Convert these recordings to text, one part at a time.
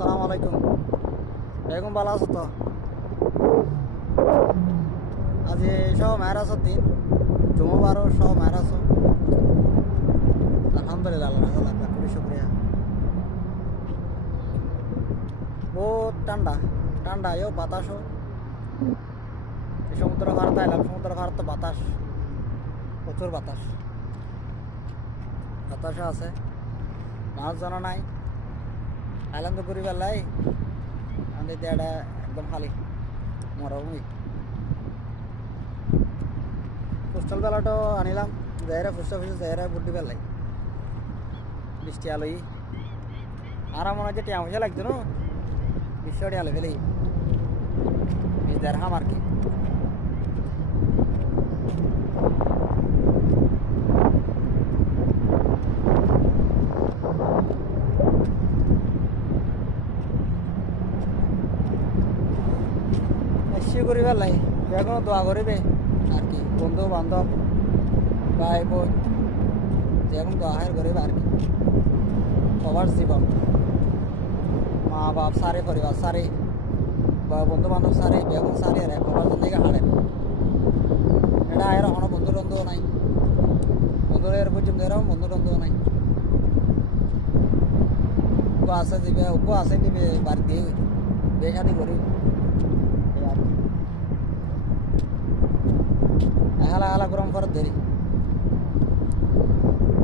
আসসালামু আলাইকুম। বেগম ভালো আছো তো? আজ সব মায়ের আছো দিন জুমবারও সব মায়ের আছো। আলহামদুলিল্লাহ, আল্লাহ লাখ লাখ কোটি শুক্রিয়া। বহুত ঠান্ডা ঠান্ডা এও বাতাসও। সমুদ্র ভারত আইলাম, সমুদ্র ভারত তো বাতাস, প্রচুর বাতাস, বাতাসও আছে, মানুষজন নাই। আইলাম তো ঘুরি বেলাই আমাদের দেয়াটা একদম খালি মরুভূমি। পোস্টাল বেলাটাও আনিলাম, যাইরা পোস্ট অফিসে যাইরা বুদ্ধি বেলাই বৃষ্টি আলোই আর মনে হচ্ছে টিয়া পয়সা লাগতো না, বৃষ্টি আলো ফেলেই হাম আর কি। নিশ্চয় করি পেলাই এখনো দোয়া করিবে আর কি, বন্ধু বান্ধব ভাই বোন যেরকম দোয়া হার করিবে আর কি। সবার জীবন মা বাপ সারে, পরিবার সারে, বন্ধু বান্ধব সারে, বেগুন সারে, আর সবার জিন্দিগি হারে এটা এর কোনো বন্ধু বান্ধব নাই, বন্ধুর এর পর্যন্ত এরকম বন্ধু বান্ধব নাই। আছে দিবে, উপ আছে দিবে, বাড়ি দিয়ে বিয়ে শাদি করি এহালা এহালা গরম করে দেরি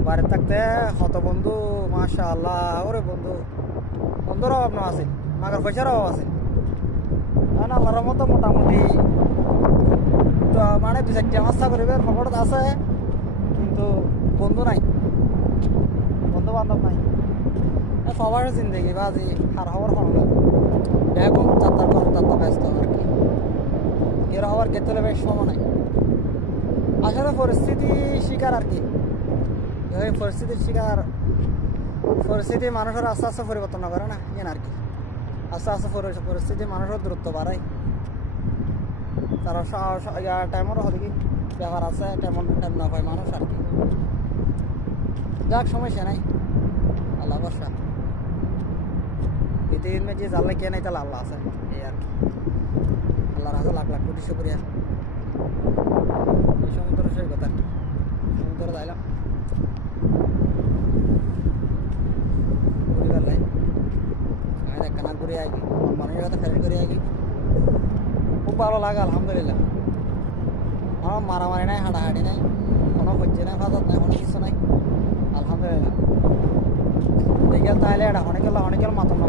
বাড়িতে থাকতে কত বন্ধু, মাশা আল্লাহ। ওরে বন্ধু, বন্ধুর অভাব না আছে, মাগার পয়সার অভাব আছে না। আল্লাহর মতো মোটামুটি মানে দু চারটা মাস্তা করিবে খবর আছে, কিন্তু বন্ধু নাই, বন্ধু বান্ধব নাই। সবার জিন্দগি বাজি আর হওয়ার কোনো বেগুন যাত্রার কম যাত্রা ব্যস্ত আর কি। এর হওয়ার গেতলে বেশ সময় নাই। আসলে পরিস্থিতি শিকার আর কি, এই পরিস্থিতির শিকার। পরিস্থিতি মানুষের আস্তে আস্তে পরিবর্তন না করে না ইয়ে আর কি, আস্তে আস্তে পরিস্থিতি মানুষের দূরত্ব বাড়ায়। তারা টাইমেরও হবে কি ব্যাপার আছে, টাইম না পায় মানুষ আর কি। যাক, সমস্যা নাই, আল্লাহ বর্ষা পৃথিবীর মে যে জানলে কে নাই তাহলে আল্লাহ আছে এই আর কি। আল্লাহর হাতে লাখ লাখ কোটি শুক্রিয়া। এই সমুদ্র সৈকত আর কি, সমুদ্রে যাইলাম ঘুরি বেলাই একখানা ঘুরে আগে মানুষের কথা ফেরি করে আগে খুব ভালো লাগে আলহামদুলিল্লাহ। আমার মারামারি নাই, হাঁটাহাঁটি নাই, কোনো হচ্ছে নাই, ফাজাত নাই, কোনো কিছু নাই আলহামদুলিল্লাহ। দেখে তাইলে এটা অনেকের মাতাম না